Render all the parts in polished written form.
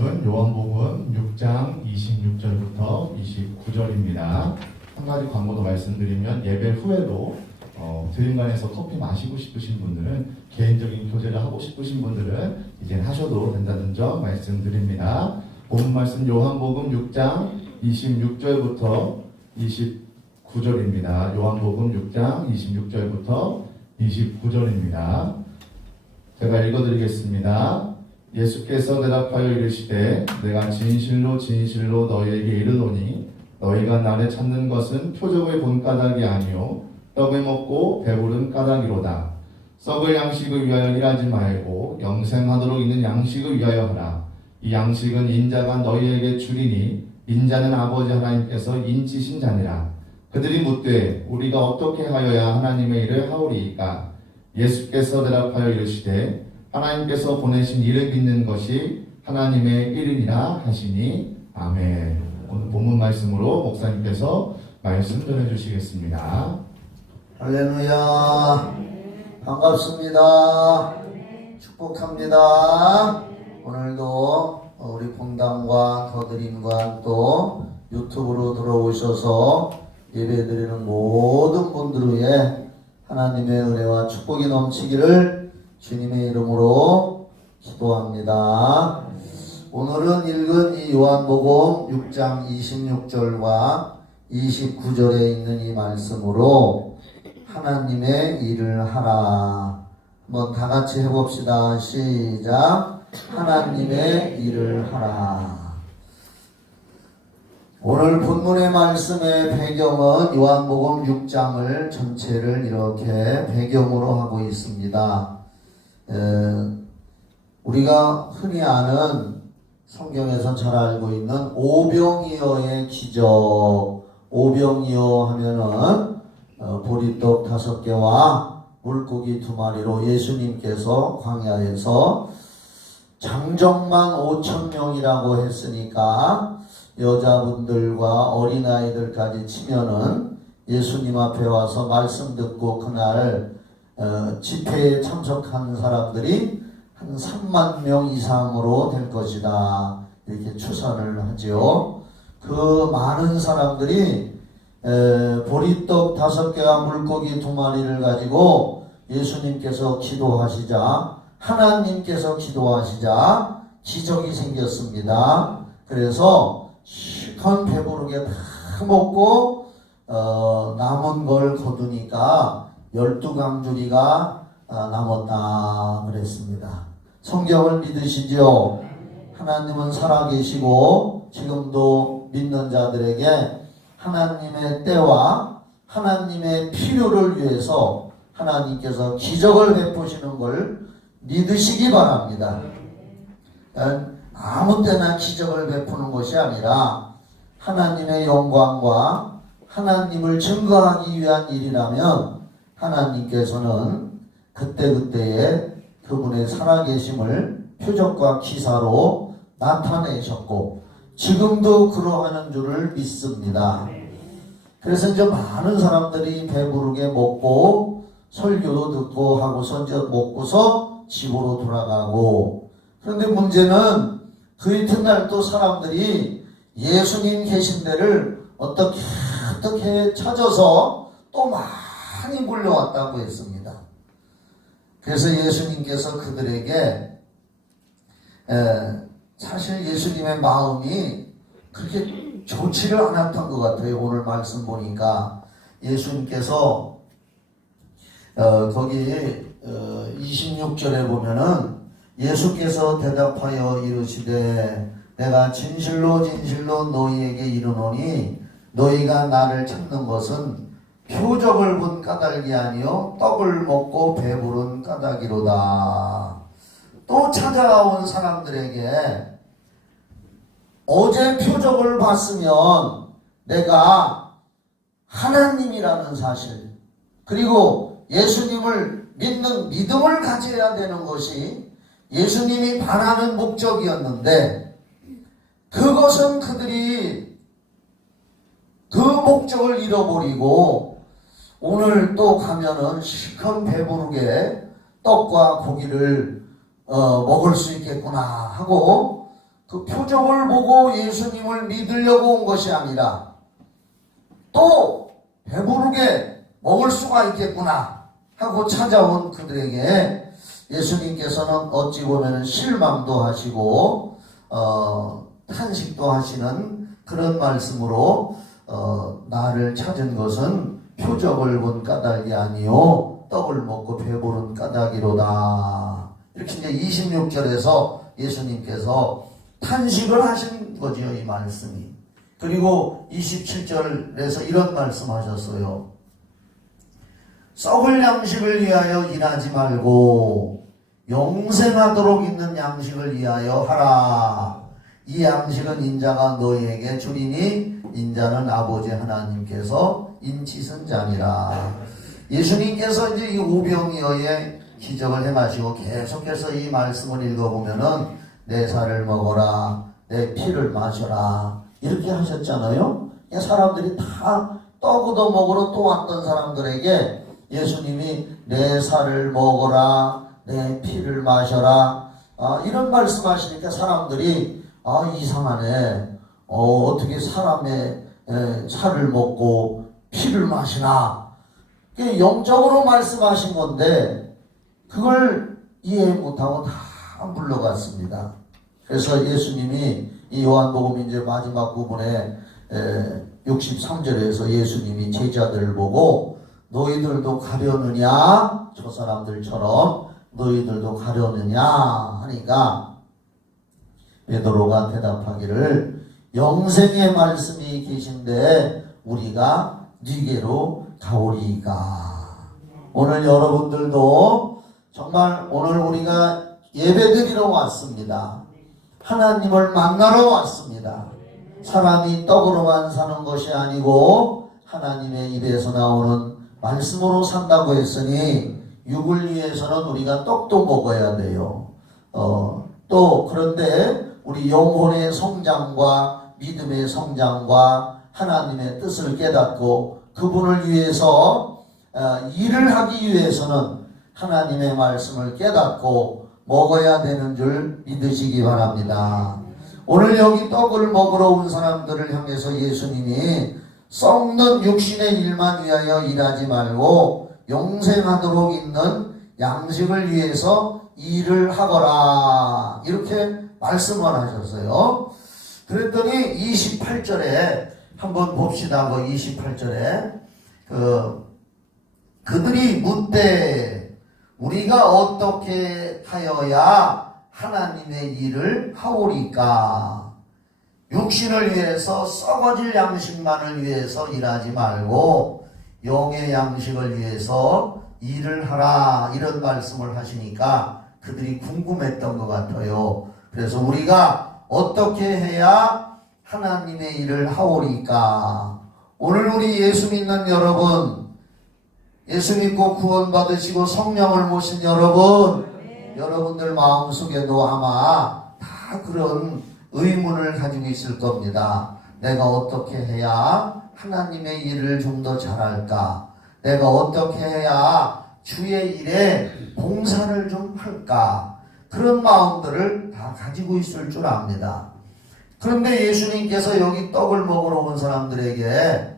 말씀은 요한복음 6장 26절부터 29절입니다. 한 가지 광고도 말씀드리면 예배 후에도 드림관에서 커피 마시고 싶으신 분들은, 개인적인 교제를 하고 싶으신 분들은 이제 하셔도 된다는 점 말씀드립니다. 본 말씀 요한복음 6장 26절부터 29절입니다. 요한복음 6장 26절부터 29절입니다. 제가 읽어드리겠습니다. 예수께서 대답하여 이르시되 내가 진실로 진실로 너희에게 이르노니 너희가 나를 찾는 것은 표적을 본 까닭이 아니요 떡을 먹고 배부른 까닭이로다. 썩을 양식을 위하여 일하지 말고 영생하도록 있는 양식을 위하여 하라. 이 양식은 인자가 너희에게 주리니 인자는 아버지 하나님께서 인치신 자니라. 그들이 묻되 우리가 어떻게 하여야 하나님의 일을 하오리이까? 예수께서 대답하여 이르시되 하나님께서 보내신 이를 믿는 것이 하나님의 일이니라 하시니 아멘. 오늘 본문 말씀으로 목사님께서 말씀 전해주시겠습니다. 할렐루야. 반갑습니다. 축복합니다. 오늘도 우리 본당과 더드림과 또 유튜브로 들어오셔서 예배드리는 모든 분들 위해 하나님의 은혜와 축복이 넘치기를 주님의 이름으로 기도합니다. 오늘은 읽은 이 요한복음 6장 26절과 29절에 있는 이 말씀으로 하나님의 일을 하라. 한번 다 같이 해봅시다. 시작. 하나님의 일을 하라. 오늘 본문의 말씀의 배경은 요한복음 6장을 전체를 이렇게 배경으로 하고 있습니다. 우리가 흔히 아는 성경에서 잘 알고 있는 오병이어의 기적. 오병이어 하면은 보리떡 5개와 물고기 2마리로 예수님께서 광야에서 장정만 5,000명이라고 했으니까 여자분들과 어린아이들까지 치면은 예수님 앞에 와서 말씀 듣고 그날 집회에 참석한 사람들이 한 3만 명 이상으로 될 것이다. 이렇게 추산을 하죠. 그 많은 사람들이 보리떡 5개와 물고기 2마리를 가지고 예수님께서 기도하시자, 하나님께서 기도하시자 기적이 생겼습니다. 그래서 실컷 배부르게 다 먹고 남은 걸 거두니까 12강주리가 남았다 그랬습니다. 성경을 믿으시죠? 하나님은 살아계시고 지금도 믿는 자들에게 하나님의 때와 하나님의 필요를 위해서 하나님께서 기적을 베푸시는 걸 믿으시기 바랍니다. 아무 때나 기적을 베푸는 것이 아니라 하나님의 영광과 하나님을 증거하기 위한 일이라면 하나님께서는 그때그때에 그분의 살아계심을 표적과 기사로 나타내셨고 지금도 그러하는 줄을 믿습니다. 그래서 이제 많은 사람들이 배부르게 먹고 설교도 듣고 하고서 이제 먹고서 집으로 돌아가고, 그런데 문제는 그 이튿날 또 사람들이 예수님 계신 데를 어떻게 찾아서 또 많이 몰려왔다고 했습니다. 그래서 예수님께서 그들에게 사실 예수님의 마음이 그렇게 좋지를 않았던 것 같아요. 오늘 말씀 보니까 예수님께서 거기 26절에 보면은 예수께서 대답하여 이르시되 내가 진실로 진실로 너희에게 이르노니 너희가 나를 찾는 것은 표적을 본 까닭이 아니요 떡을 먹고 배부른 까닭이로다. 또 찾아온 사람들에게 어제 표적을 봤으면 내가 하나님이라는 사실, 그리고 예수님을 믿는 믿음을 가져야 되는 것이 예수님이 바라는 목적이었는데, 그것은 그들이 그 목적을 잃어버리고 오늘 또 가면은 실컷 배부르게 떡과 고기를 먹을 수 있겠구나 하고 그 표적을 보고 예수님을 믿으려고 온 것이 아니라 또 배부르게 먹을 수가 있겠구나 하고 찾아온 그들에게 예수님께서는 어찌 보면 실망도 하시고 탄식도 하시는 그런 말씀으로 나를 찾은 것은 표적을 본 까닭이 아니요 떡을 먹고 배부른 까닭이로다. 이렇게 이제 26절에서 예수님께서 탄식을 하신 거지요, 이 말씀이. 그리고 27절에서 이런 말씀하셨어요. 썩을 양식을 위하여 일하지 말고 영생하도록 있는 양식을 위하여 하라. 이 양식은 인자가 너희에게 주리니 인자는 아버지 하나님께서 인치신 자니라. 예수님께서 이제 이 오병이어의 기적을 행하시고 계속해서 이 말씀을 읽어보면은 내 살을 먹어라, 내 피를 마셔라 이렇게 하셨잖아요. 사람들이 다 떡 얻어 먹으러 또 왔던 사람들에게 예수님이 내 살을 먹어라, 내 피를 마셔라 이런 말씀하시니까 사람들이 이상하네. 어떻게 사람의 살을 먹고 피를 마시나. 영적으로 말씀하신 건데 그걸 이해 못하고 다 물러갔습니다. 그래서 예수님이 이 요한복음 이제 마지막 부분에 63절에서 예수님이 제자들을 보고 너희들도 가려느냐, 저 사람들처럼 너희들도 가려느냐 하니까 베드로가 대답하기를 영생의 말씀이 계신데 우리가 네게로 가오리이까. 오늘 여러분들도 정말 오늘 우리가 예배드리러 왔습니다. 하나님을 만나러 왔습니다. 사람이 떡으로만 사는 것이 아니고 하나님의 입에서 나오는 말씀으로 산다고 했으니 육을 위해서는 우리가 떡도 먹어야 돼요. 또 그런데 우리 영혼의 성장과 믿음의 성장과 하나님의 뜻을 깨닫고 그분을 위해서 일을 하기 위해서는 하나님의 말씀을 깨닫고 먹어야 되는 줄 믿으시기 바랍니다. 오늘 여기 떡을 먹으러 온 사람들을 향해서 예수님이 썩는 육신의 일만 위하여 일하지 말고 영생하도록 있는 양식을 위해서 일을 하거라 이렇게 말씀을 하셨어요. 그랬더니 28절에 한번 봅시다. 그 28절에 그들이 묻되 우리가 어떻게 하여야 하나님의 일을 하오리까. 육신을 위해서 썩어질 양식만을 위해서 일하지 말고 영의 양식을 위해서 일을 하라 이런 말씀을 하시니까 그들이 궁금했던 것 같아요. 그래서 우리가 어떻게 해야 하나님의 일을 하오리까. 오늘 우리 예수 믿는 여러분, 예수 믿고 구원 받으시고 성령을 모신 여러분, 여러분들 마음속에도 아마 다 그런 의문을 가지고 있을 겁니다. 내가 어떻게 해야 하나님의 일을 좀 더 잘할까? 내가 어떻게 해야 주의 일에 봉사를 좀 할까? 그런 마음들을 다 가지고 있을 줄 압니다. 그런데 예수님께서 여기 떡을 먹으러 온 사람들에게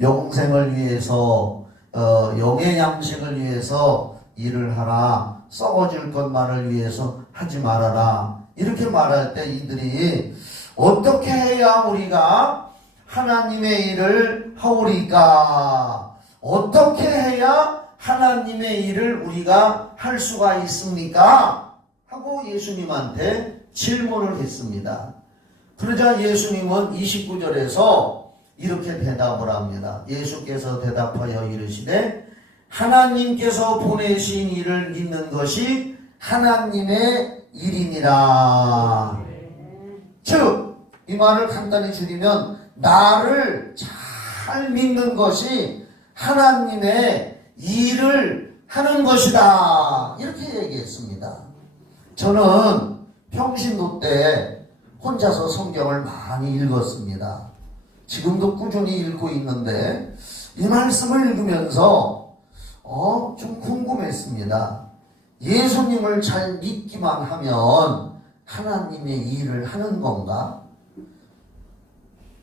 영생을 위해서 영의 양식을 위해서 일을 하라, 썩어질 것만을 위해서 하지 말아라 이렇게 말할 때 이들이 어떻게 해야 우리가 하나님의 일을 하오리까? 어떻게 해야 하나님의 일을 우리가 할 수가 있습니까? 하고 예수님한테 질문을 했습니다. 그러자 예수님은 29절에서 이렇게 대답을 합니다. 예수께서 대답하여 이르시되 하나님께서 보내신 일을 믿는 것이 하나님의 일이니라. 즉 이 말을 간단히 줄이면 나를 잘 믿는 것이 하나님의 일을 하는 것이다 이렇게 얘기했습니다. 저는 평신도 때 혼자서 성경을 많이 읽었습니다. 지금도 꾸준히 읽고 있는데 이 말씀을 읽으면서 좀 궁금했습니다. 예수님을 잘 믿기만 하면 하나님의 일을 하는 건가?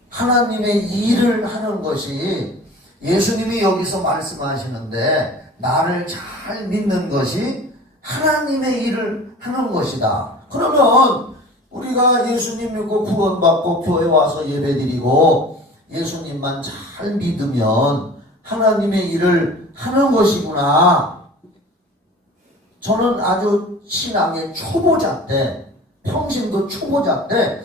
하나님의 일을 하는 것이 예수님이 여기서 말씀하시는데 나를 잘 믿는 것이 하나님의 일을 하는 것이다. 그러면 우리가 예수님 믿고 구원받고 교회 와서 예배드리고 예수님만 잘 믿으면 하나님의 일을 하는 것이구나. 저는 아주 신앙의 초보자 때, 평신도 초보자 때,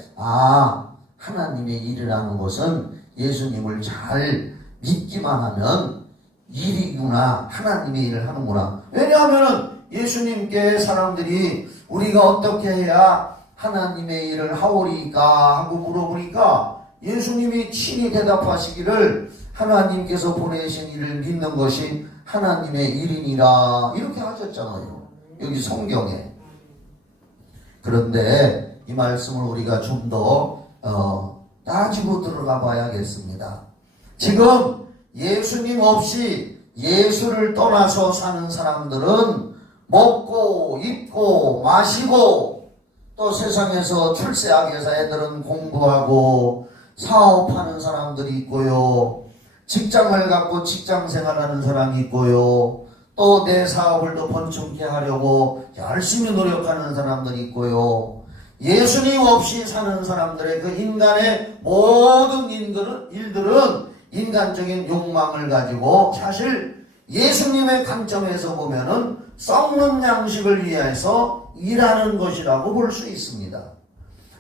하나님의 일을 하는 것은 예수님을 잘 믿기만 하면 일이구나. 하나님의 일을 하는구나. 왜냐하면 예수님께 사람들이 우리가 어떻게 해야 하나님의 일을 하오리까 하고 물어보니까 예수님이 친히 대답하시기를 하나님께서 보내신 일을 믿는 것이 하나님의 일이니라 이렇게 하셨잖아요. 여기 성경에. 그런데 이 말씀을 우리가 좀 더 따지고 들어가 봐야겠습니다. 지금 예수님 없이 예수를 떠나서 사는 사람들은 먹고 입고 마시고 또 세상에서 출세하기 위해서 애들은 공부하고 사업하는 사람들이 있고요. 직장을 갖고 직장 생활하는 사람이 있고요. 또 내 사업을 더 번창케 하려고 열심히 노력하는 사람들이 있고요. 예수님 없이 사는 사람들의 그 인간의 모든 일들은 인간적인 욕망을 가지고 사실 예수님의 관점에서 보면은 썩는 양식을 위해서 일하는 것이라고 볼 수 있습니다.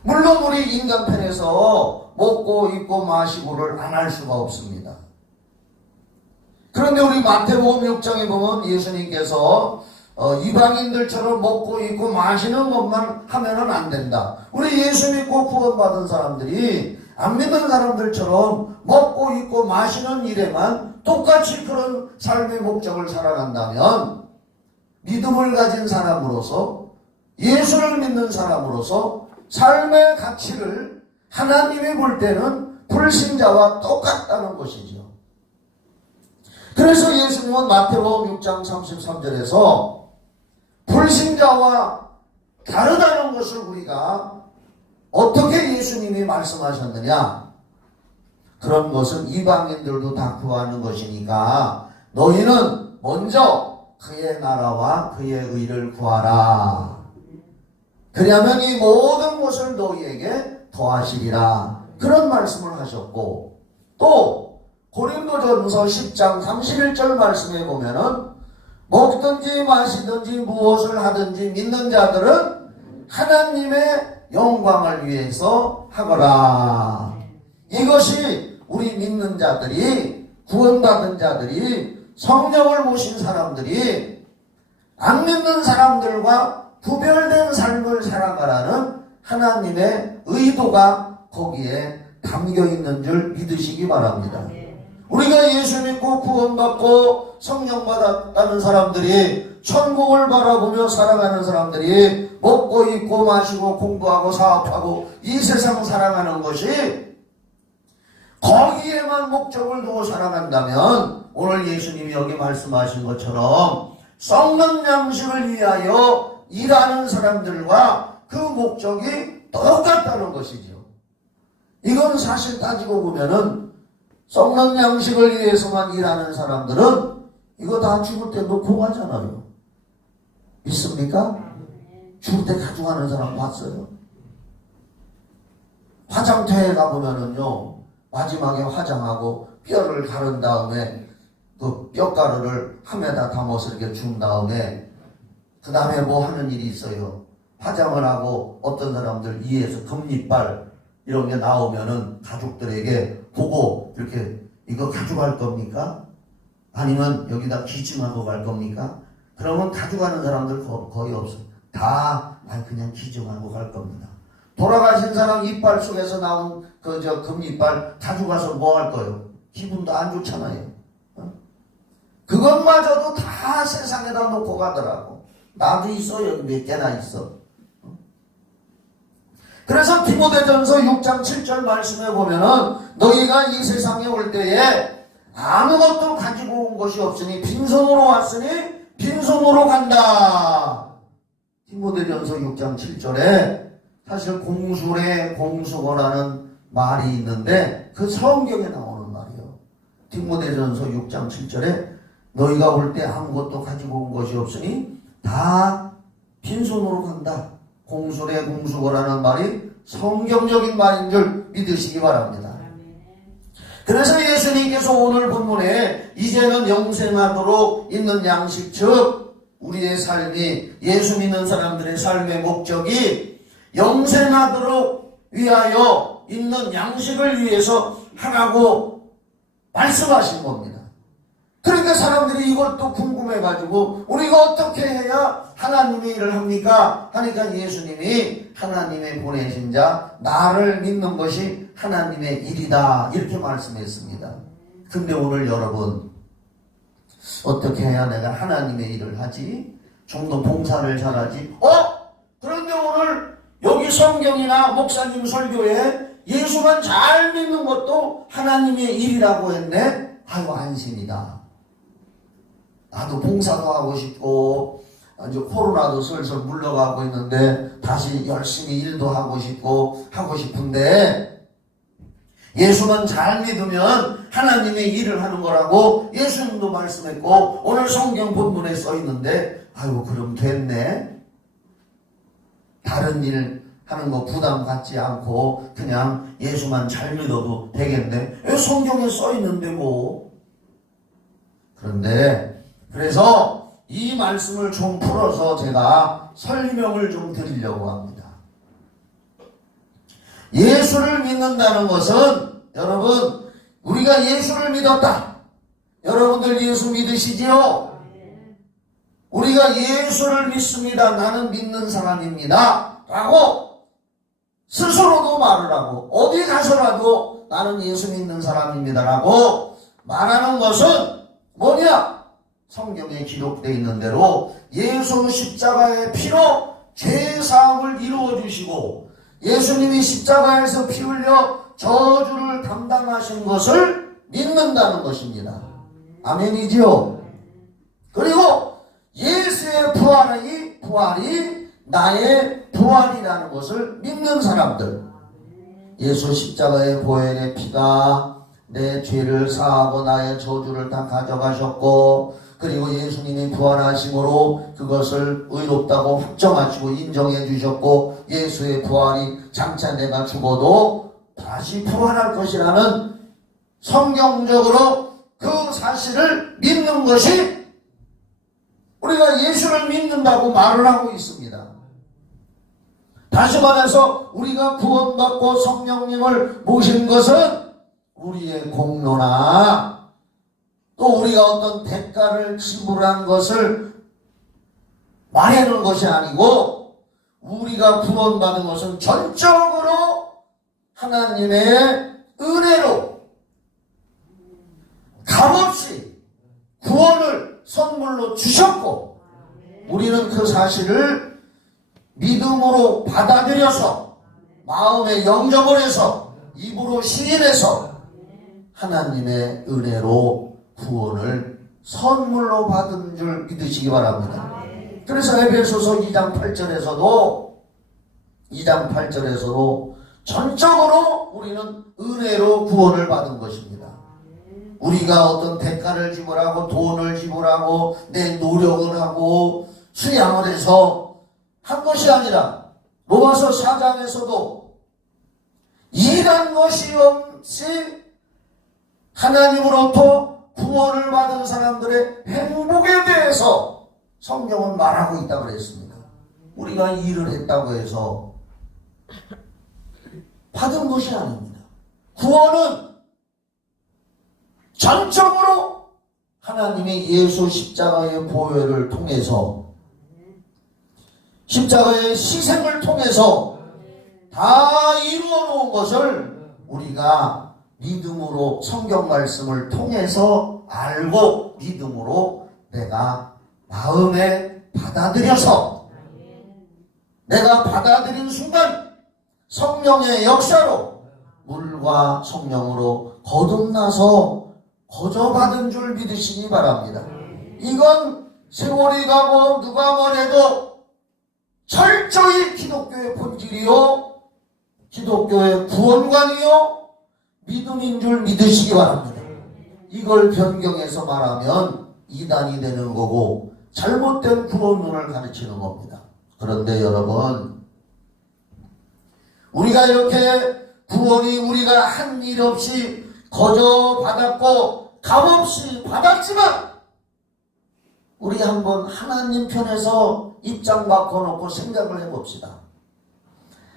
물론 우리 인간편에서 먹고 입고 마시고를 안 할 수가 없습니다. 그런데 우리 마태복음 6장에 보면 예수님께서 이방인들처럼 먹고 입고 마시는 것만 하면은 안 된다. 우리 예수 믿고 구원받은 사람들이 안 믿는 사람들처럼 먹고 입고 마시는 일에만 똑같이 그런 삶의 목적을 살아간다면 믿음을 가진 사람으로서 예수를 믿는 사람으로서 삶의 가치를 하나님이 볼 때는 불신자와 똑같다는 것이죠. 그래서 예수님은 마태복음 6장 33절에서 불신자와 다르다는 것을 우리가 어떻게 예수님이 말씀하셨느냐? 그런 것은 이방인들도 다 구하는 것이니까 너희는 먼저 그의 나라와 그의 의를 구하라. 그리하면 이 모든 것을 너희에게 더하시리라. 그런 말씀을 하셨고 또 고린도전서 10장 31절 말씀에 보면은 먹든지 마시든지 무엇을 하든지 믿는 자들은 하나님의 영광을 위해서 하거라. 이것이 우리 믿는 자들이 구원받은 자들이 성령을 모신 사람들이 안 믿는 사람들과 구별된 삶을 살아가라는 하나님의 의도가 거기에 담겨 있는 줄 믿으시기 바랍니다. 우리가 예수 믿고 구원받고 성령 받았다는 사람들이 천국을 바라보며 살아가는 사람들이 먹고 입고 마시고 공부하고 사업하고 이 세상 살아가는 것이 거기에만 목적을 두고 살아간다면 오늘 예수님이 여기 말씀하신 것처럼 썩는 양식을 위하여 일하는 사람들과 그 목적이 똑같다는 것이죠. 이건 사실 따지고 보면은 썩는 양식을 위해서만 일하는 사람들은 이거 다 죽을 때 놓고 가잖아요. 믿습니까? 죽을 때 가져가는 사람 봤어요? 화장터에 가보면은요, 마지막에 화장하고 뼈를 가른 다음에 그 뼈가루를 함에다 담아서 이렇게 준 다음에 그 다음에 뭐 하는 일이 있어요. 화장을 하고 어떤 사람들 이에서 금리빨 이런 게 나오면은 가족들에게 보고 이렇게 이거 가져갈 겁니까? 아니면 여기다 기증하고 갈 겁니까? 그러면 가져가는 사람들 거의 없어요. 다 그냥 기증하고 갈 겁니다. 돌아가신 사람 이빨 속에서 나온 금이빨 가져가서 뭐 할 거예요? 기분도 안 좋잖아요. 그것마저도 다 세상에다 놓고 가더라고. 나도 있어. 여기 몇 개나 있어. 그래서 디모데전서 6장 7절 말씀에 보면은 너희가 이 세상에 올 때에 아무것도 가지고 온 것이 없으니 빈손으로 왔으니 빈손으로 간다. 디모데전서 6장 7절에 사실 공술의 공수거라는 말이 있는데 그 성경에 나오는 말이에요. 디모데전서 6장 7절에 너희가 올 때 아무것도 가지고 온 것이 없으니 다 빈손으로 간다. 공술의 공수거라는 말이 성경적인 말인 줄 믿으시기 바랍니다. 그래서 예수님께서 오늘 본문에 이제는 영생하도록 있는 양식, 즉 우리의 삶이, 예수 믿는 사람들의 삶의 목적이 영생하도록 위하여 있는 양식을 위해서 하라고 말씀하신 겁니다. 그러니까 사람들이 이것도 궁금해가지고 우리가 어떻게 해야 하나님의 일을 합니까? 하니까 예수님이 하나님의 보내신 자 나를 믿는 것이 하나님의 일이다 이렇게 말씀했습니다. 근데 오늘 여러분 어떻게 해야 내가 하나님의 일을 하지? 좀 더 봉사를 잘하지? 그런데 오늘 여기 성경이나 목사님 설교에 예수만 잘 믿는 것도 하나님의 일이라고 했네? 아유 안심이다. 나도 봉사도 하고 싶고 이제 코로나도 슬슬 물러가고 있는데 다시 열심히 일도 하고 싶은데 예수만 잘 믿으면 하나님의 일을 하는 거라고 예수님도 말씀했고 오늘 성경 본문에 써 있는데 아이고 그럼 됐네. 다른 일 하는 거 부담 갖지 않고 그냥 예수만 잘 믿어도 되겠네. 왜 성경에 써 있는데 뭐. 그런데 그래서 이 말씀을 좀 풀어서 제가 설명을 좀 드리려고 합니다. 예수를 믿는다는 것은 여러분 우리가 예수를 믿었다. 여러분들 예수 믿으시지요? 우리가 예수를 믿습니다. 나는 믿는 사람입니다. 라고 스스로도 말을 하고 어디 가서라도 나는 예수 믿는 사람입니다. 라고 말하는 것은 뭐냐? 성경에 기록되어 있는 대로 예수 십자가의 피로 죄사함을 이루어 주시고 예수님이 십자가에서 피 흘려 저주를 담당하신 것을 믿는다는 것입니다. 아멘이지요? 그리고 예수의 부활이 나의 부활이라는 것을 믿는 사람들, 예수 십자가의 보혈의 피가 내 죄를 사하고 나의 저주를 다 가져가셨고 그리고 예수님이 부활하심으로 그것을 의롭다고 확정하시고 인정해 주셨고 예수의 부활이 장차 내가 죽어도 다시 부활할 것이라는 성경적으로 그 사실을 믿는 것이 우리가 예수를 믿는다고 말을 하고 있습니다. 다시 말해서 우리가 구원받고 성령님을 모신 것은 우리의 공로나 또 우리가 어떤 대가를 지불한 것을 말하는 것이 아니고 우리가 구원받은 것은 전적으로 하나님의 은혜로 값없이 구원을 선물로 주셨고 우리는 그 사실을 믿음으로 받아들여서 마음에 영접을 해서 입으로 시인해서 하나님의 은혜로 구원을 선물로 받은 줄 믿으시기 바랍니다. 그래서 에베소서 2장 8절에서도 전적으로 우리는 은혜로 구원을 받은 것입니다. 우리가 어떤 대가를 지불하고 돈을 지불하고 내 노력을 하고 수양을 해서 한 것이 아니라 로마서 4장에서도 일한 것이 없이 하나님으로부터 구원을 받은 사람들의 행복에 대해서 성경은 말하고 있다고 그랬습니다. 우리가 일을 했다고 해서 받은 것이 아닙니다. 구원은 전적으로 하나님의 예수 십자가의 보혈을 통해서 십자가의 희생을 통해서 다 이루어 놓은 것을 우리가 믿음으로 성경 말씀을 통해서 알고 믿음으로 내가 마음에 받아들여서 내가 받아들인 순간 성령의 역사로 물과 성령으로 거듭나서 거저받은 줄 믿으시기 바랍니다. 이건 세월이 가고 누가 뭐래도 철저히 기독교의 본질이요, 기독교의 구원관이요, 믿음인 줄 믿으시기 바랍니다. 이걸 변경해서 말하면 이단이 되는 거고 잘못된 구원론을 가르치는 겁니다. 그런데 여러분, 우리가 이렇게 구원이 우리가 한 일 없이 거저 받았고 값없이 받았지만, 우리 한번 하나님 편에서 입장 바꿔놓고 생각을 해봅시다.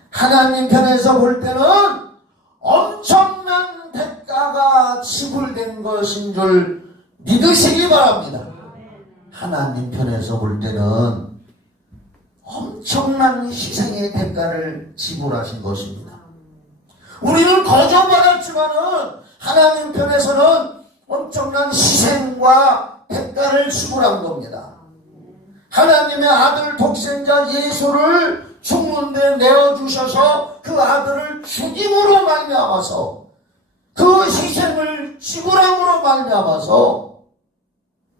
하나님 편에서 볼 때는 엄청난 대가가 지불된 것인 줄 믿으시기 바랍니다. 하나님 편에서 볼 때는 엄청난 희생의 대가를 지불하신 것입니다. 우리는 거저 받았지만은 하나님 편에서는 엄청난 희생과 대가를 지불한 겁니다. 하나님의 아들 독생자 예수를 죽는데 내어주셔서 그 아들을 죽임으로 말미암아서, 그 희생을 지불함으로 말미암아서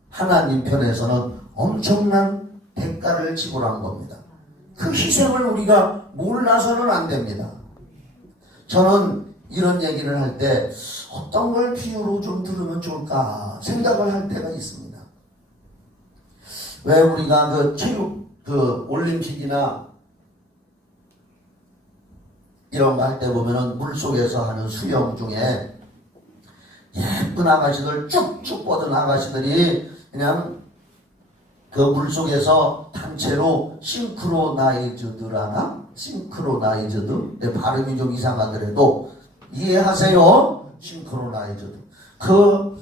하나님 편에서는 엄청난 대가를 지불한 겁니다. 그 희생을 우리가 몰라서는 안 됩니다. 저는 이런 얘기를 할 때 어떤 걸 비유로 좀 들으면 좋을까 생각을 할 때가 있습니다. 왜 우리가 그 체육, 올림픽이나 이런 거 할 때 보면은 물속에서 하는 수영 중에 예쁜 아가씨들, 쭉쭉 뻗은 아가씨들이 그냥 그 물속에서 단체로 싱크로나이즈드라나? 싱크로나이즈드? 내 발음이 좀 이상하더라도 이해하세요? 싱크로나이즈드. 그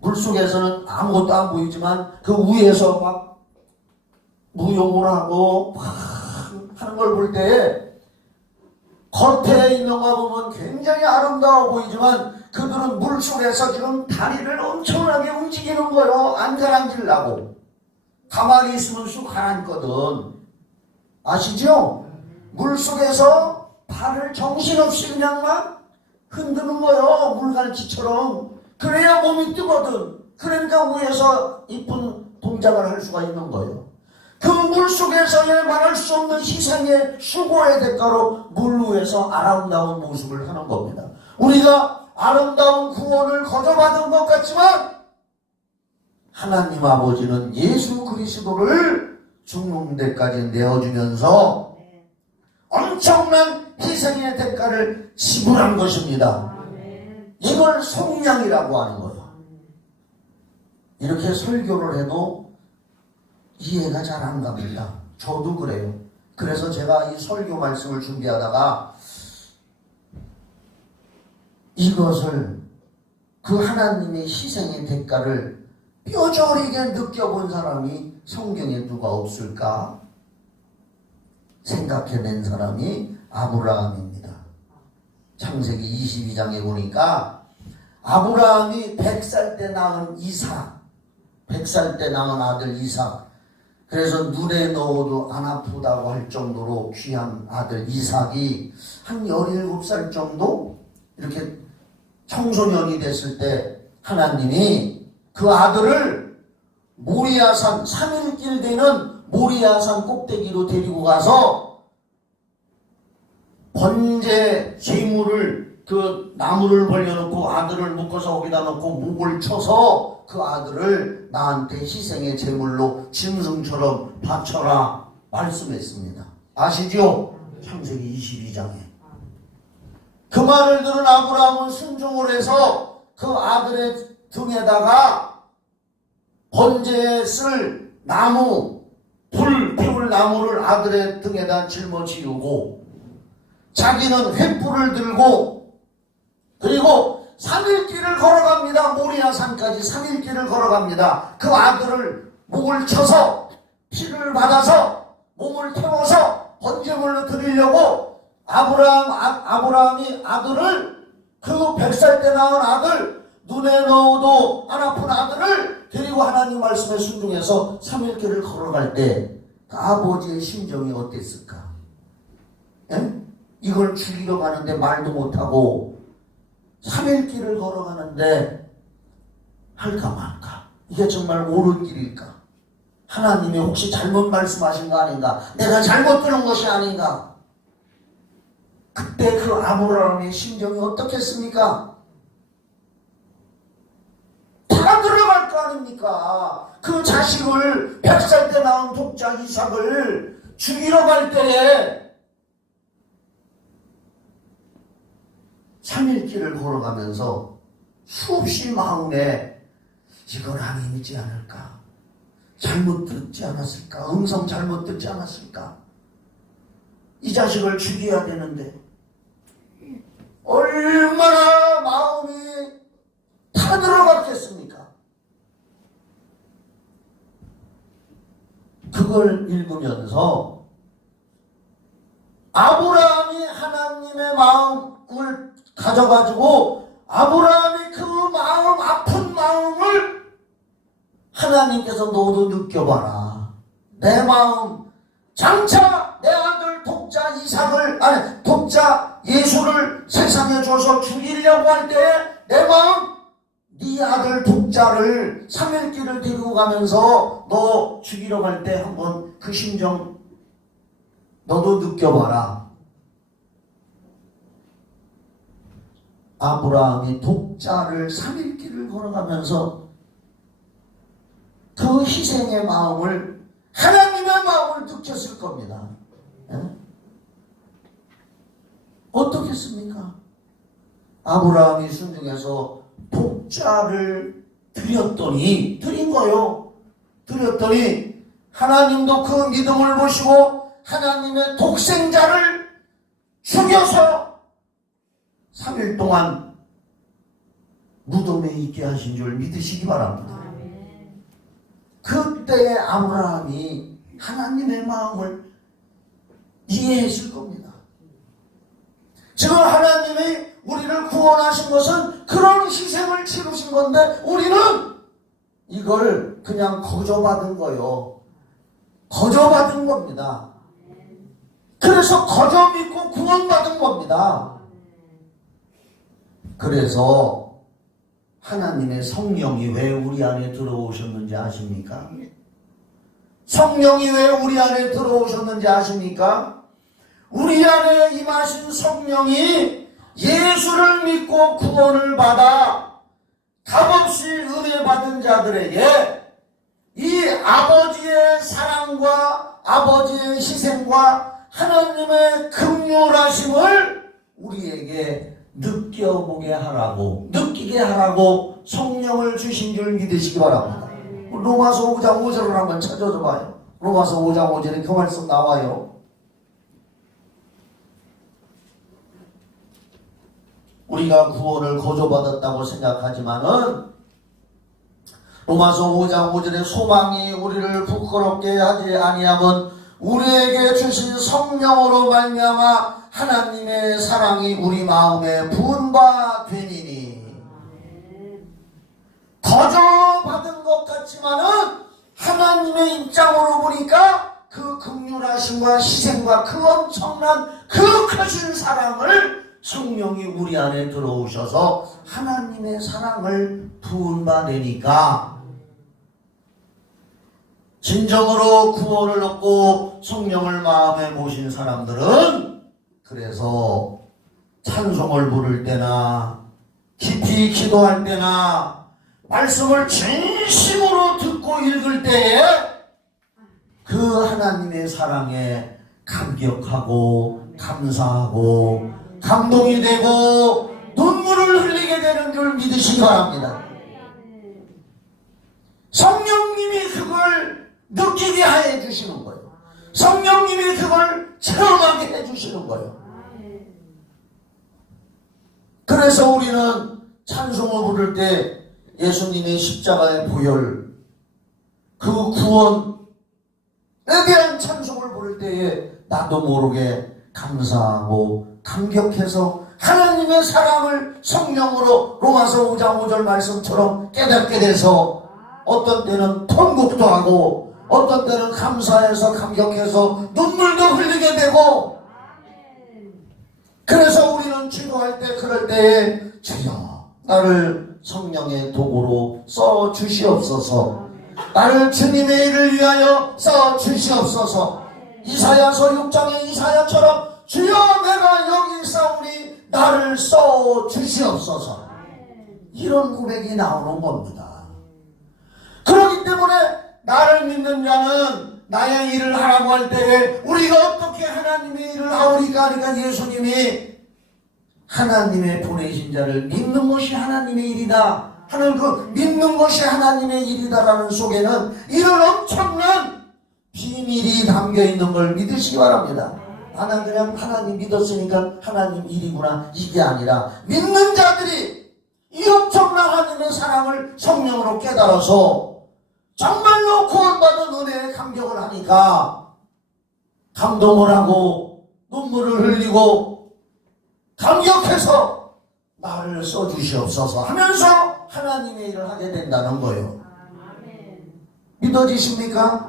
물속에서는 아무것도 안 보이지만 그 위에서 막 무용을 하고 막 하는 걸 볼 때 겉에 있는 거 보면 굉장히 아름다워 보이지만 그들은 물속에서 지금 다리를 엄청나게 움직이는 거요. 안 가라앉으려고. 가만히 있으면 쑥 가라앉거든. 아시죠? 물속에서 발을 정신없이 그냥 막 흔드는 거요. 물갈치처럼. 그래야 몸이 뜨거든. 그러니까 위에서 이쁜 동작을 할 수가 있는 거예요. 그 물속에서의 말할 수 없는 희생의 수고의 대가로 물 위에서 아름다운 모습을 하는 겁니다. 우리가 아름다운 구원을 거저받은 것 같지만 하나님 아버지는 예수 그리스도를 죽는 데까지 내어주면서 엄청난 희생의 대가를 지불한 것입니다. 이걸 속량이라고 하는 거예요. 이렇게 설교를 해도 이해가 잘 안 갑니다. 저도 그래요. 그래서 제가 이 설교 말씀을 준비하다가 이것을, 그 하나님의 희생의 대가를 뼈저리게 느껴본 사람이 성경에 누가 없을까 생각해낸 사람이 아브라함입니다. 창세기 22장에 보니까 아브라함이 100살 때 낳은 이삭, 100살 때 낳은 아들 이삭, 그래서 눈에 넣어도 안 아프다고 할 정도로 귀한 아들 이삭이 한 17살 정도 이렇게 청소년이 됐을 때 하나님이 그 아들을 모리아산, 3일길 되는 모리아산 꼭대기로 데리고 가서 번제 제물을, 그 나무를 벌려놓고 아들을 묶어서 거기다 놓고 목을 쳐서 그 아들을 나한테 희생의 제물로 짐승처럼 바쳐라 말씀했습니다. 아시죠? 창세기 22장에. 그 말을 들은 아브라함은 순종을 해서 그 아들의 등에다가 번제에 쓸 나무, 불 피울 나무를 아들의 등에다 짊어지우고 자기는 횃불을 들고, 그리고 3일길을 걸어갑니다. 모리아산까지 3일길을 걸어갑니다. 그 아들을 목을 쳐서 피를 받아서 몸을 태워서 번제물로 드리려고 아브라함이 아들을, 그 100살 때 낳은 아들, 눈에 넣어도 안 아픈 아들을 데리고 하나님 말씀에 순종해서 3일길을 걸어갈 때 그 아버지의 심정이 어땠을까? 예? 이걸 죽이러 가는데 말도 못하고 3일길을 걸어가는데 할까 말까? 이게 정말 옳은 길일까? 하나님이 혹시 잘못 말씀하신 거 아닌가? 내가 잘못 들은 것이 아닌가? 그때 그 아브라함의 심정이 어떻겠습니까? 다 들어갈 거 아닙니까? 그 자식을 100살 때 낳은 독자 이삭을 죽이러 갈 때에 3일 길을 걸어가면서 수없이 마음에 이건 아니지 않을까? 잘못 듣지 않았을까? 음성 잘못 듣지 않았을까? 이 자식을 죽여야 되는데 얼마나 마음이 다 들어갔겠습니까? 그걸 읽으면서 아브라함이 하나님의 마음을 가져가지고 아브라함이 그 마음, 아픈 마음을 하나님께서 너도 느껴봐라. 내 마음, 장차 내 아들 독자 이삭을, 아니 독자 예수를 세상에 줘서 죽이려고 할 때 내 마음, 네 아들 독자를 3일 길을 데리고 가면서 너 죽이러 갈 때 한번 그 심정 너도 느껴봐라. 아브라함이 독자를 3일 길을 걸어가면서 그 희생의 마음을, 하나님의 마음을 느꼈을 겁니다. 예? 어떻겠습니까? 아브라함이 순종해서 독자를 드린 거요. 드렸더니 하나님도 그 믿음을 보시고 하나님의 독생자를 죽여서 3일 동안 무덤에 있게 하신 줄 믿으시기 바랍니다. 그때의 아브라함이 하나님의 마음을 이해했을 겁니다. 지금 하나님이 우리를 구원하신 것은 그런 희생을 치르신 건데 우리는 이걸 그냥 거저받은 거요. 거저받은 겁니다. 그래서 거저 믿고 구원받은 겁니다. 그래서 하나님의 성령이 왜 우리 안에 들어오셨는지 아십니까? 성령이 왜 우리 안에 들어오셨는지 아십니까? 우리 안에 임하신 성령이 예수를 믿고 구원을 받아 값없이 은혜 받은 자들에게 이 아버지의 사랑과 아버지의 희생과 하나님의 긍휼하심을 우리에게 느끼게 하라고 성령을 주신 줄 믿으시기 바랍니다. 로마서 5장 5절을 한번 찾아줘 봐요. 로마서 5장 5절에 그 말씀 나와요. 우리가 구원을 거저받았다고 생각하지만은 로마서 5장 5절에 소망이 우리를 부끄럽게 하지 아니함은 우리에게 주신 성령으로 말미암아 하나님의 사랑이 우리 마음에 부은 바 되니니. 거저받은 것 같지만은 하나님의 입장으로 보니까 그 긍휼하심과 희생과 그 엄청난 그 크신 사랑을 성령이 우리 안에 들어오셔서 하나님의 사랑을 부은 바 되니까 진정으로 구원을 얻고 성령을 마음에 모신 사람들은 그래서 찬송을 부를 때나 깊이 기도할 때나 말씀을 진심으로 듣고 읽을 때에 그 하나님의 사랑에 감격하고 감사하고 감동이 되고 눈물을 흘리게 되는 줄 믿으시기 바랍니다. 성령님이 그걸 느끼게 해 주시는 거예요. 성령님이 그걸 체험하게 해 주시는 거예요. 그래서 우리는 찬송을 부를 때 예수님의 십자가의 보혈, 그 구원에 대한 찬송을 부를 때에 나도 모르게 감사하고 감격해서 하나님의 사랑을 성령으로 로마서 5장 5절 말씀처럼 깨닫게 돼서 어떤 때는 통곡도 하고 어떤 때는 감사해서 감격해서 눈물도 흘리게 되고 그래서 우리는 기도할 때 그럴 때에 주여 나를 성령의 도구로 써 주시옵소서 나를 주님의 일을 위하여 써 주시옵소서. 이사야서 6장의 이사야처럼 주여 내가 여기 있사오니 나를 써 주시옵소서. 이런 고백이 나오는 겁니다. 그렇기 때문에 나를 믿는 자는 나의 일을 하라고 할 때에 우리가 어떻게 하나님의 일을 하오리까 하니까 예수님이 하나님의 보내신 자를 믿는 것이 하나님의 일이다 하는 그 믿는 것이 하나님의 일이다라는 속에는 이런 엄청난 비밀이 담겨 있는 걸 믿으시기 바랍니다. 나는 그냥 하나님 믿었으니까 하나님 일이구나 이게 아니라 믿는 자들이 이 엄청난 하나님의 사랑을 성령으로 깨달아서 정말로 구원받은 은혜에 감격을 하니까 감동을 하고 눈물을 흘리고 감격해서 나를 써주시옵소서 하면서 하나님의 일을 하게 된다는 거예요. 믿어지십니까?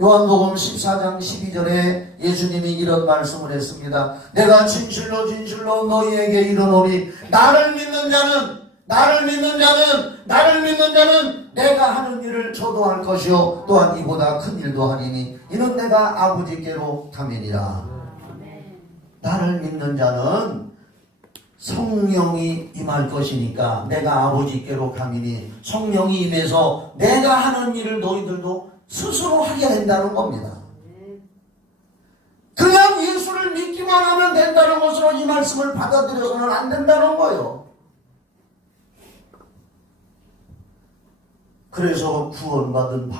요한복음 14장 12절에 예수님이 이런 말씀을 했습니다. 내가 진실로 진실로 너희에게 이르노니 나를 믿는 자는 내가 하는 일을 저도 할 것이요 또한 이보다 큰 일도 하리니 이는 내가 아버지께로 가미니라. 나를 믿는 자는 성령이 임할 것이니까 내가 아버지께로 가미니 성령이 임해서 내가 하는 일을 너희들도 스스로 하게 된다는 겁니다. 그냥 예수를 믿기만 하면 된다는 것으로 이 말씀을 받아들여서는 안 된다는 거예요. 그래서 구원받은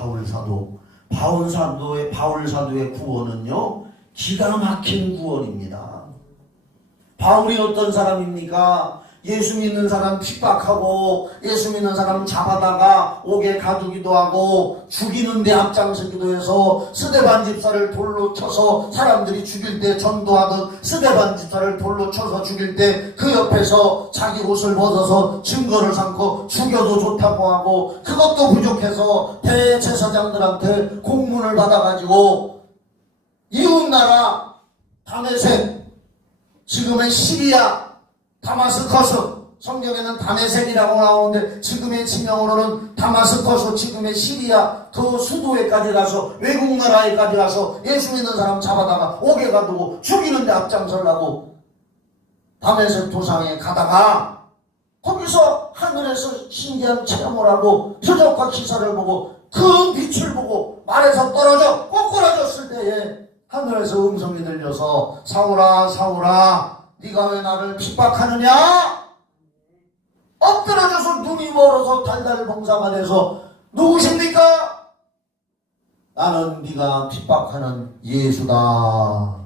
바울사도의 구원은요 기가 막힌 구원입니다. 바울이 어떤 사람입니까? 예수 믿는 사람 핍박하고 예수 믿는 사람 잡아다가 옥에 가두기도 하고 죽이는데 앞장서기도 해서 스데반 집사를 돌로 쳐서 사람들이 죽일 때 전도하던 스데반 집사를 돌로 쳐서 죽일 때 그 옆에서 자기 옷을 벗어서 증거를 삼고 죽여도 좋다고 하고 그것도 부족해서 대제사장들한테 공문을 받아가지고 이웃나라 다메섹 지금의 시리아 다마스커스 성경에는 다메섹이라고 나오는데 지금의 지명으로는 다마스커스 지금의 시리아 그 수도에까지 가서 외국 나라에까지 가서 예수 믿는 사람 잡아다가 옥에 가두고 죽이는데 앞장서려고 다메섹 도상에 가다가 거기서 하늘에서 신기한 체험을 하고 표적과 기사를 보고 큰 빛을 보고 말에서 떨어져 꼬꾸라졌을 때에 하늘에서 음성이 들려서 사울아 사울아 네가 왜 나를 핍박하느냐? 엎드려져서 눈이 멀어서 달달 봉사가 돼서 누구십니까? 나는 네가 핍박하는 예수다.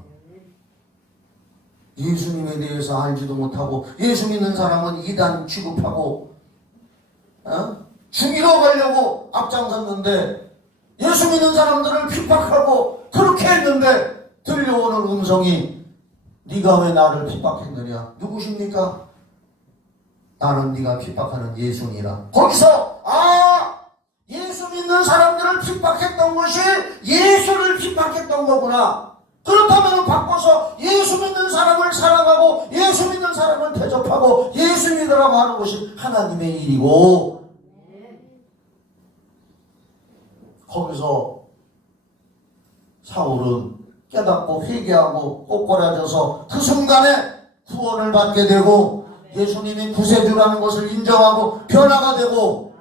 예수님에 대해서 알지도 못하고 예수 믿는 사람은 이단 취급하고 죽이러 가려고 앞장섰는데 예수 믿는 사람들을 핍박하고 그렇게 했는데 들려오는 음성이 네가 왜 나를 핍박했느냐? 누구십니까? 나는 네가 핍박하는 예수니라. 거기서 예수 믿는 사람들을 핍박했던 것이 예수를 핍박했던 거구나. 그렇다면 바꿔서 예수 믿는 사람을 사랑하고 예수 믿는 사람을 대접하고 예수 믿으라고 하는 것이 하나님의 일이고 거기서 사울은 깨닫고 회개하고 꼬꾸라져서 그 순간에 구원을 받게 되고 예수님이 구세주라는 것을 인정하고 변화가 되고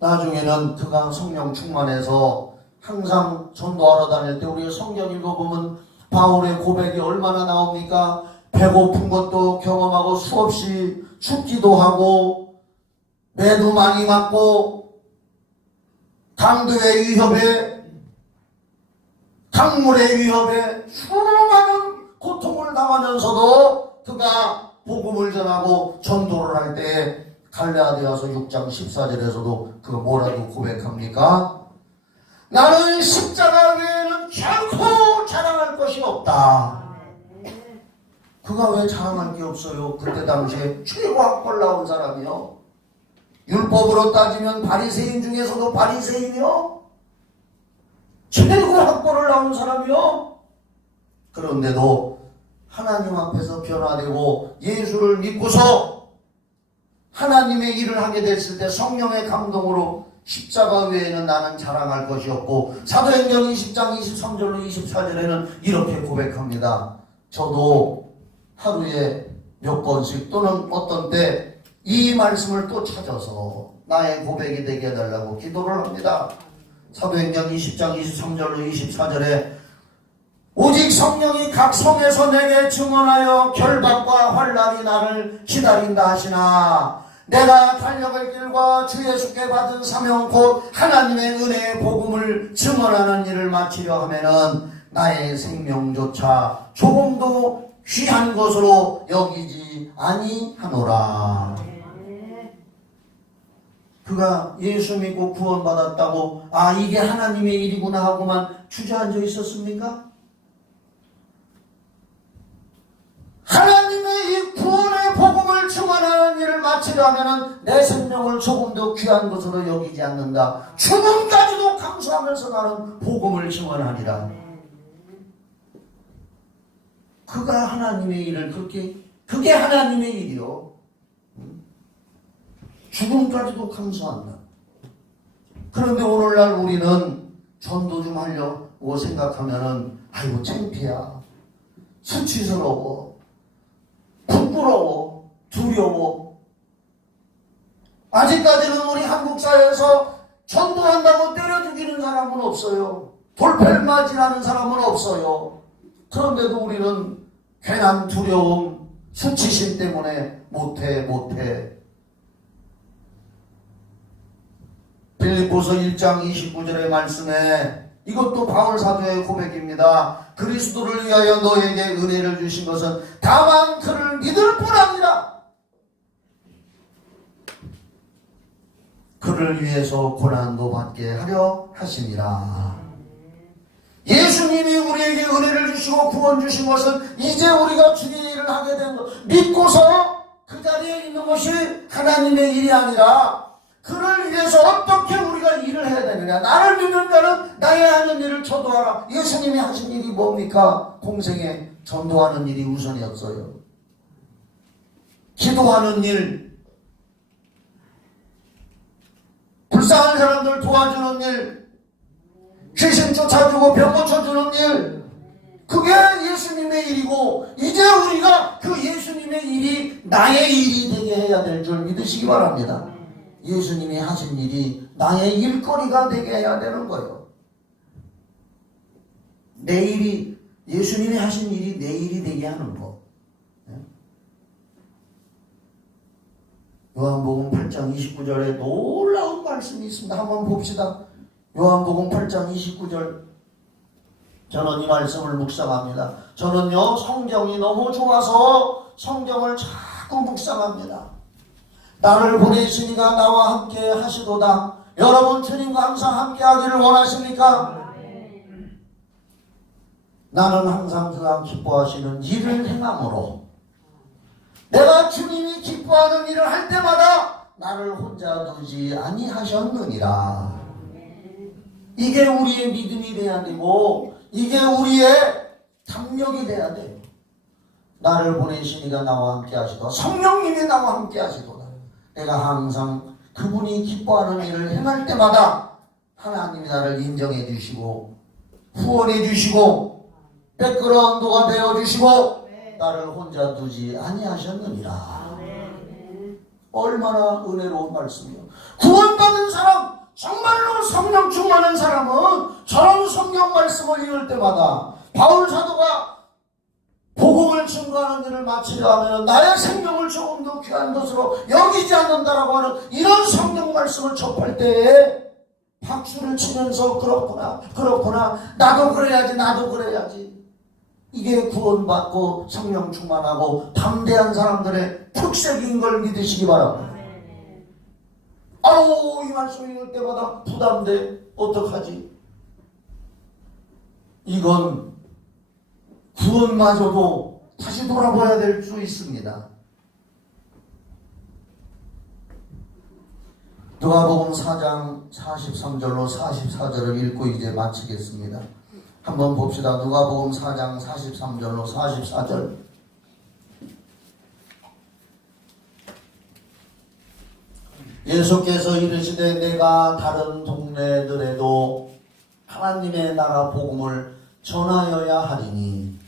나중에는 그가 성령 충만해서 항상 전도하러 다닐 때 우리가 성경 읽어보면 바울의 고백이 얼마나 나옵니까? 배고픈 것도 경험하고 수없이 춥기도 하고 매도 많이 맞고 강도의 위협에 강물의 위협에 수많은 고통을 당하면서도 그가 복음을 전하고 전도를 할 때 갈라디아서 6장 14절에서도 그 뭐라고 고백합니까? 나는 십자가 외에는 결코 자랑할 것이 없다. 그가 왜 자랑할 게 없어요? 그때 당시에 최고 학벌 나온 사람이요. 율법으로 따지면 바리새인 중에서도 바리새인이요. 최고 학벌을 나온 사람이요. 그런데도 하나님 앞에서 변화되고 예수를 믿고서 하나님의 일을 하게 됐을 때 성령의 감동으로 십자가 외에는 나는 자랑할 것이 없고, 사도행전 20장 23절로 24절에는 이렇게 고백합니다. 저도 하루에 몇 번씩 또는 어떤 때 이 말씀을 또 찾아서 나의 고백이 되게 해달라고 기도를 합니다. 사도행전 20장 23절로 24절에 오직 성령이 각 성에서 내게 증언하여 결박과 환난이 나를 기다린다 하시나 내가 달려갈 길과 주 예수께 받은 사명 곧 하나님의 은혜의 복음을 증언하는 일을 마치려 하면은 나의 생명조차 조금도 귀한 것으로 여기지 아니하노라. 그가 예수 믿고 구원받았다고 이게 하나님의 일이구나 하고만 주저앉아 있었습니까? 하나님의 이 구원의 복음을 증언하는 일을 마치려 하면은 내 생명을 조금 더 귀한 것으로 여기지 않는다. 죽음까지도 감수하면서 나는 복음을 증언하리라. 그가 하나님의 일을 그게 하나님의 일이요. 죽음까지도 감수한다. 그런데 오늘날 우리는 전도 좀 하려고 생각하면은 아이고 창피야, 수치스러워, 부끄러워, 두려워. 아직까지는 우리 한국 사회에서 전도한다고 때려 죽이는 사람은 없어요. 돌팔맞이라는 사람은 없어요. 그런데도 우리는 괜한 두려움, 수치심 때문에 못해. 빌립보서 1장 29절의 말씀에 이것도 바울 사도의 고백입니다. 그리스도를 위하여 너에게 은혜를 주신 것은 다만 그를 믿을 뿐 아니라 그를 위해서 고난도 받게 하려 하시니라. 예수님이 우리에게 은혜를 주시고 구원 주신 것은 이제 우리가 주의 일을 하게 된 것, 믿고서 그 자리에 있는 것이 하나님의 일이 아니라 그를 위해서 어떻게 우리가 일을 해야 되느냐. 나를 믿는 자는 나의 하는 일을 저도하라. 예수님이 하신 일이 뭡니까? 공생에 전도하는 일이 우선이었어요. 기도하는 일, 불쌍한 사람들 도와주는 일, 귀신 쫓아주고 병 고쳐주는 일, 그게 예수님의 일이고, 이제 우리가 그 예수님의 일이 나의 일이 되게 해야 될 줄 믿으시기 바랍니다. 예수님이 하신 일이 나의 일거리가 되게 해야 되는 거예요. 내 일이, 예수님이 하신 일이 내 일이 되게 하는 거. 요한복음 8장 29절에 놀라운 말씀이 있습니다. 한번 봅시다. 요한복음 8장 29절. 저는 이 말씀을 묵상합니다. 저는요, 성경이 너무 좋아서 성경을 자꾸 묵상합니다. 나를 보내시니가 나와 함께 하시도다. 여러분 주님과 항상 함께 하기를 원하십니까? 나는 항상 그가 기뻐하시는 일을 행함으로 내가 주님이 기뻐하는 일을 할 때마다 나를 혼자 두지 아니하셨느니라. 이게 우리의 믿음이 돼야 되고 이게 우리의 담력이 돼야 돼요. 나를 보내시니가 나와 함께 하시도다. 성령님이 나와 함께 하시도다. 내가 항상 그분이 기뻐하는 일을 행할 때마다 하나님이 나를 인정해 주시고 후원해 주시고 백그라운드가 되어 주시고 나를 혼자 두지 아니하셨느니라. 얼마나 은혜로운 말씀이요. 구원받은 사람, 정말로 성령 충만한 사람은 저런 성경 말씀을 읽을 때마다 바울 사도가 복음을 증거하는 일을 마치려 하면 나의 생명을 조금 더 귀한 것으로 여기지 않는다라고 하는 이런 성경 말씀을 접할 때에 박수를 치면서 그렇구나 나도 그래야지 이게 구원받고 성령 충만하고 담대한 사람들의 특색인 걸 믿으시기 바랍니다. 아우, 이 말씀 읽을 때마다 부담돼. 어떡하지? 이건 구원마저도 다시 돌아봐야 될 수 있습니다. 누가복음 4장 43절로 44절을 읽고 이제 마치겠습니다. 한번 봅시다. 누가복음 4장 43절로 44절. 예수께서 이르시되 내가 다른 동네들에도 하나님의 나라 복음을 전하여야 하리니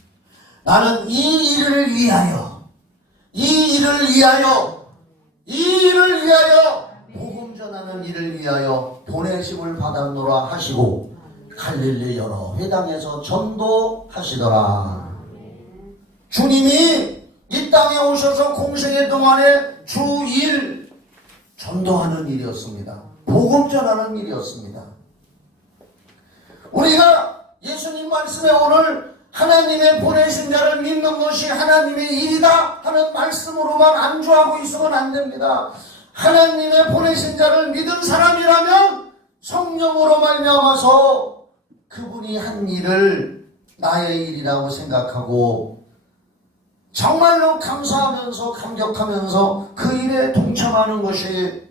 나는 이 일을 위하여 복음 전하는 일을 위하여 보내심을 받았노라 하시고 갈릴리 여러 회당에서 전도하시더라. 주님이 이 땅에 오셔서 공생의 동안에 주 일 전도하는 일이었습니다. 복음 전하는 일이었습니다. 우리가 예수님 말씀에 오늘 하나님의 보내신 자를 믿는 것이 하나님의 일이다 하는 말씀으로만 안주하고 있으면 안 됩니다. 하나님의 보내신 자를 믿은 사람이라면 성령으로 말미암아서 그분이 한 일을 나의 일이라고 생각하고 정말로 감사하면서 감격하면서 그 일에 동참하는 것이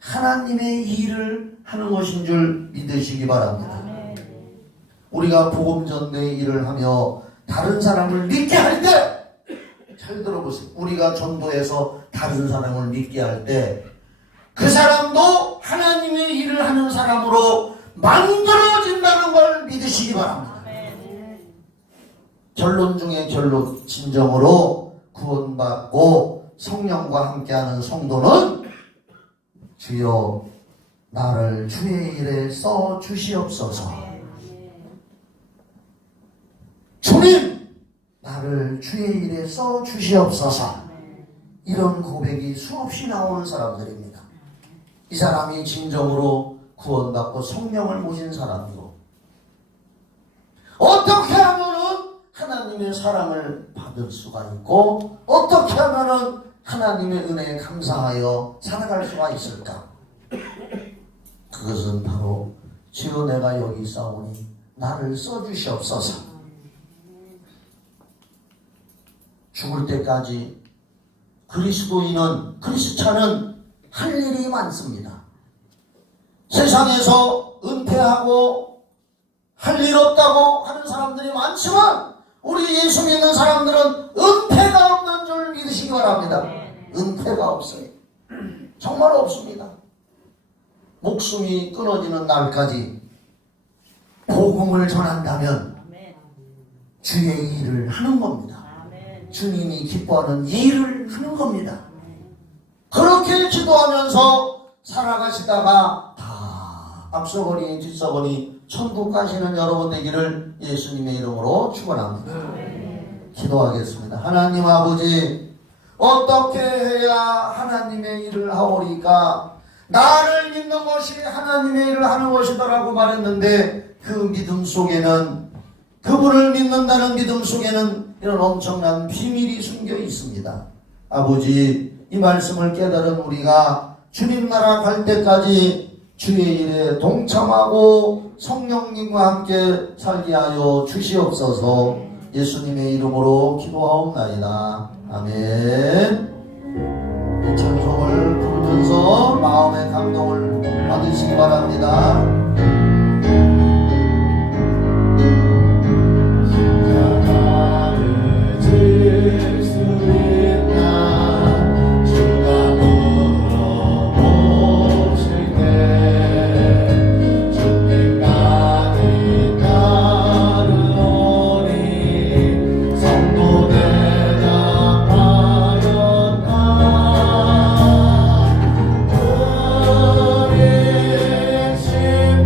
하나님의 일을 하는 것인 줄 믿으시기 바랍니다. 우리가 복음 전도의 일을 하며 다른 사람을 믿게 할 때, 잘 들어보세요. 우리가 전도해서 다른 사람을 믿게 할 때 그 사람도 하나님의 일을 하는 사람으로 만들어진다는 걸 믿으시기 바랍니다. 결론 중에 결론, 진정으로 구원받고 성령과 함께하는 성도는 주여 나를 주의 일에 써 주시옵소서. 주님 나를 주의 일에 써 주시옵소서. 이런 고백이 수없이 나오는 사람들입니다. 이 사람이 진정으로 구원받고 성령을 모신 사람이고 어떻게 하면은 하나님의 사랑을 받을 수가 있고 어떻게 하면은 하나님의 은혜에 감사하여 살아갈 수가 있을까? 그것은 바로 주여 내가 여기 있사오니 나를 써주시옵소서. 죽을 때까지 크리스찬은 할 일이 많습니다. 세상에서 은퇴하고 할 일 없다고 하는 사람들이 많지만 우리 예수 믿는 사람들은 은퇴가 없는 줄 믿으시기 바랍니다. 은퇴가 없어요. 정말 없습니다. 목숨이 끊어지는 날까지 복음을 전한다면 주의 일을 하는 겁니다. 주님이 기뻐하는 일을 하는 겁니다. 그렇게 기도하면서 살아가시다가 다 앞서거니 뒤서거니 천국 가시는 여러분 되기를 예수님의 이름으로 축원합니다. 기도하겠습니다. 하나님 아버지, 어떻게 해야 하나님의 일을 하오리까? 나를 믿는 것이 하나님의 일을 하는 것이더라고 말했는데 그 믿음 속에는, 그분을 믿는다는 믿음 속에는 이런 엄청난 비밀이 숨겨 있습니다. 아버지, 이 말씀을 깨달은 우리가 주님 나라 갈 때까지 주의 일에 동참하고 성령님과 함께 살게 하여 주시옵소서. 예수님의 이름으로 기도하옵나이다. 아멘. 이 찬송을 부르면서 마음의 감동을 받으시기 바랍니다. 신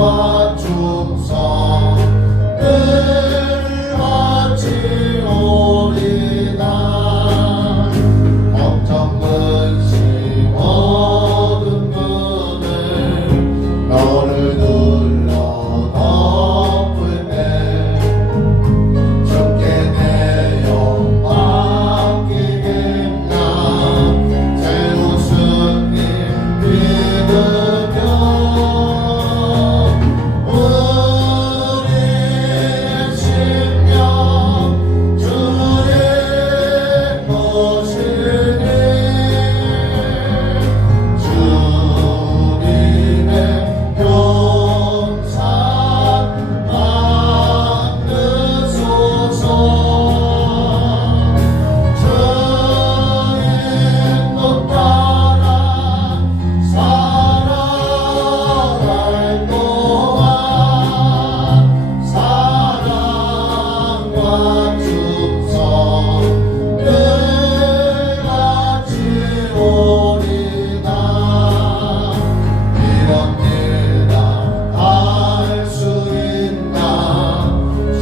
사랑과 충성 늘 같이 오리다. 걱정 근심 어둠 그늘 너를 눌러 덮을 때 주께 내 영 맡기겠나. 제 웃음 님 믿으며 우리의 심령 주의 것이니 주님의 용산 받으소서. 주님 것 따라 살아갈 동안 사랑과 충성 늘 같이 오리다. 이런 일다 할 수 있나.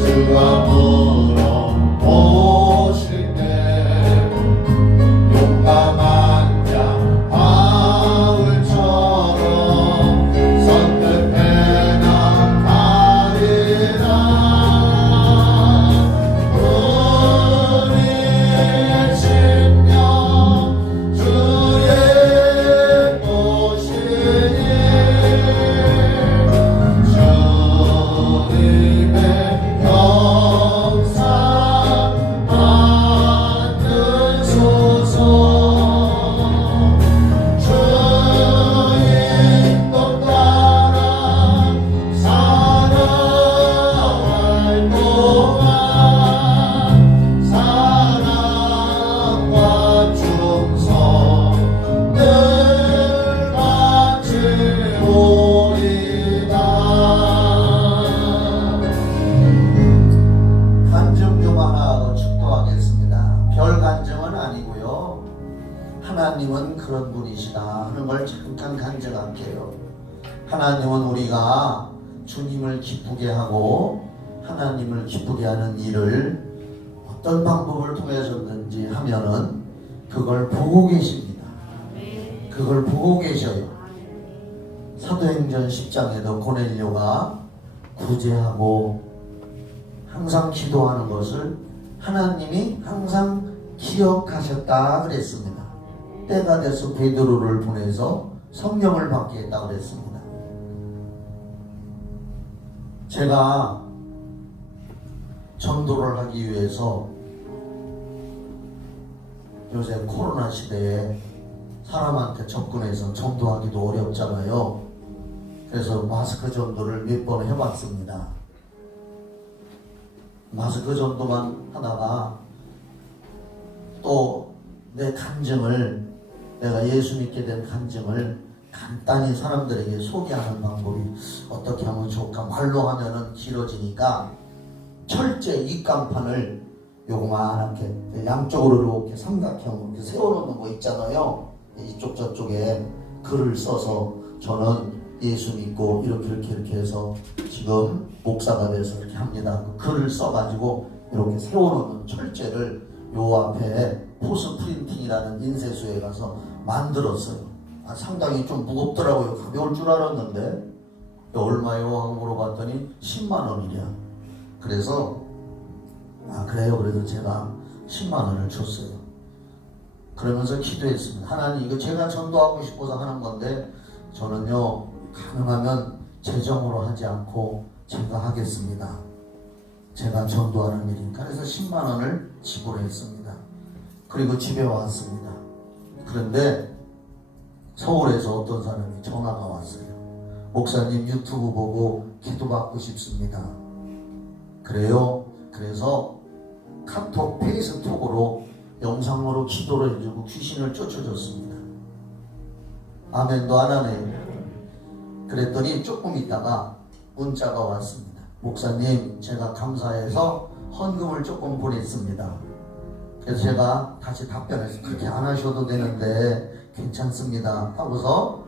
주가 물어보실 때 용감한 자 바울처럼 선뜻 대답하리라. 우리의 심령 주의 것이니 주님의 영상 받으소서. 주님 것 따라 살아갈 동안 사랑과 충성 늘 같이 오리다. 간증 좀 하나 하고 축도하겠습니다. 별 간증은 아니고요. 하나님은 그런 분이시다 하는 걸 잠깐 간증할게요. 하나님은 우리가 주님을 기쁘게 하고 하나님을 기쁘게 하는 일을 어떤 방법을 통해서든지 하면은 그걸 보고 계십니다. 그걸 보고 계셔요. 사도행전 10장에도 고넬료가 구제하고 항상 기도하는 것을 하나님이 항상 기억하셨다 그랬습니다. 때가 돼서 베드로를 보내서 성령을 받게 했다 그랬습니다. 제가 전도를 하기 위해서 요새 코로나 시대에 사람한테 접근해서 전도하기도 어렵잖아요. 그래서 마스크 전도를 몇 번 해봤습니다. 마스크 전도만 하다가 또 내 간증을, 내가 예수 믿게 된 간증을 간단히 사람들에게 소개하는 방법이 어떻게 하면 좋을까. 말로 하면은 길어지니까 철제 입간판을 요거만하게 양쪽으로 이렇게 삼각형으로 이렇게 세워놓는 거 있잖아요. 이쪽 저쪽에 글을 써서 저는 예수 믿고 이렇게 해서 지금 목사가 돼서 이렇게 합니다. 그 글을 써가지고 이렇게 세워놓는 철제를 요 앞에 포스 프린팅이라는 인쇄소에 가서 만들었어요. 상당히 좀 무겁더라고요. 가벼울 줄 알았는데 얼마요? 하고 물어봤더니 10만 원이랴. 그래서 그래요. 그래도 제가 10만 원을 줬어요. 그러면서 기도했습니다. 하나님, 이거 제가 전도하고 싶어서 하는 건데 저는요 가능하면 재정으로 하지 않고 제가 하겠습니다. 제가 전도하는 일이니까. 그래서 10만 원을 지불했습니다. 그리고 집에 왔습니다. 그런데 서울에서 어떤 사람이 전화가 왔어요. 목사님 유튜브 보고 기도받고 싶습니다. 그래요? 그래서 카톡, 페이스톡으로 영상으로 기도를 해주고 귀신을 쫓아줬습니다. 아멘도 안 하네요. 그랬더니 조금 있다가 문자가 왔습니다. 목사님, 제가 감사해서 헌금을 조금 보냈습니다. 그래서 제가 다시 답변해서 그렇게 안 하셔도 되는데 괜찮습니다 하고서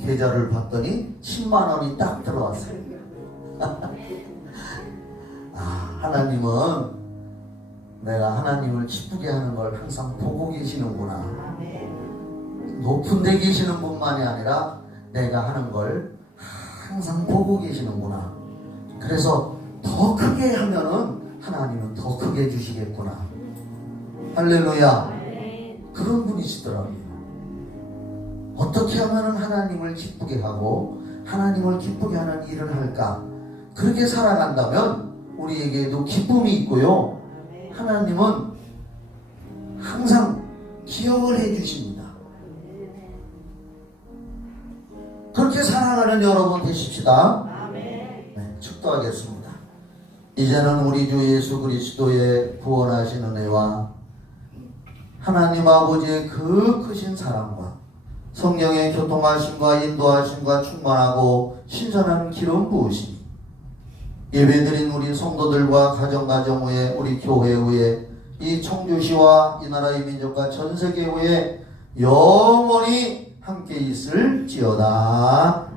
계좌를 봤더니 10만 원이 딱 들어왔어요. 하나님은 내가 하나님을 기쁘게 하는 걸 항상 보고 계시는구나. 높은 데 계시는 분만이 아니라 내가 하는 걸 항상 보고 계시는구나. 그래서 더 크게 하면은 하나님은 더 크게 해주시겠구나. 할렐루야. 그런 분이시더라고요. 어떻게 하면은 하나님을 기쁘게 하고 하나님을 기쁘게 하는 일을 할까? 그렇게 살아간다면 우리에게도 기쁨이 있고요. 하나님은 항상 기억을 해주십니다. 그렇게 살아가는 여러분 되십시다. 네, 축도하겠습니다. 이제는 우리 주 예수 그리스도의 구원하신 은혜와 하나님 아버지의 그 크신 사랑과 성령의 교통하심과 인도하심과 충만하고 신선한 기름 부으심, 예배드린 우리 성도들과 가정 후에 우리 교회 후에 이 청주시와 이 나라의 민족과 전 세계 후에 영원히 함께 있을지어다.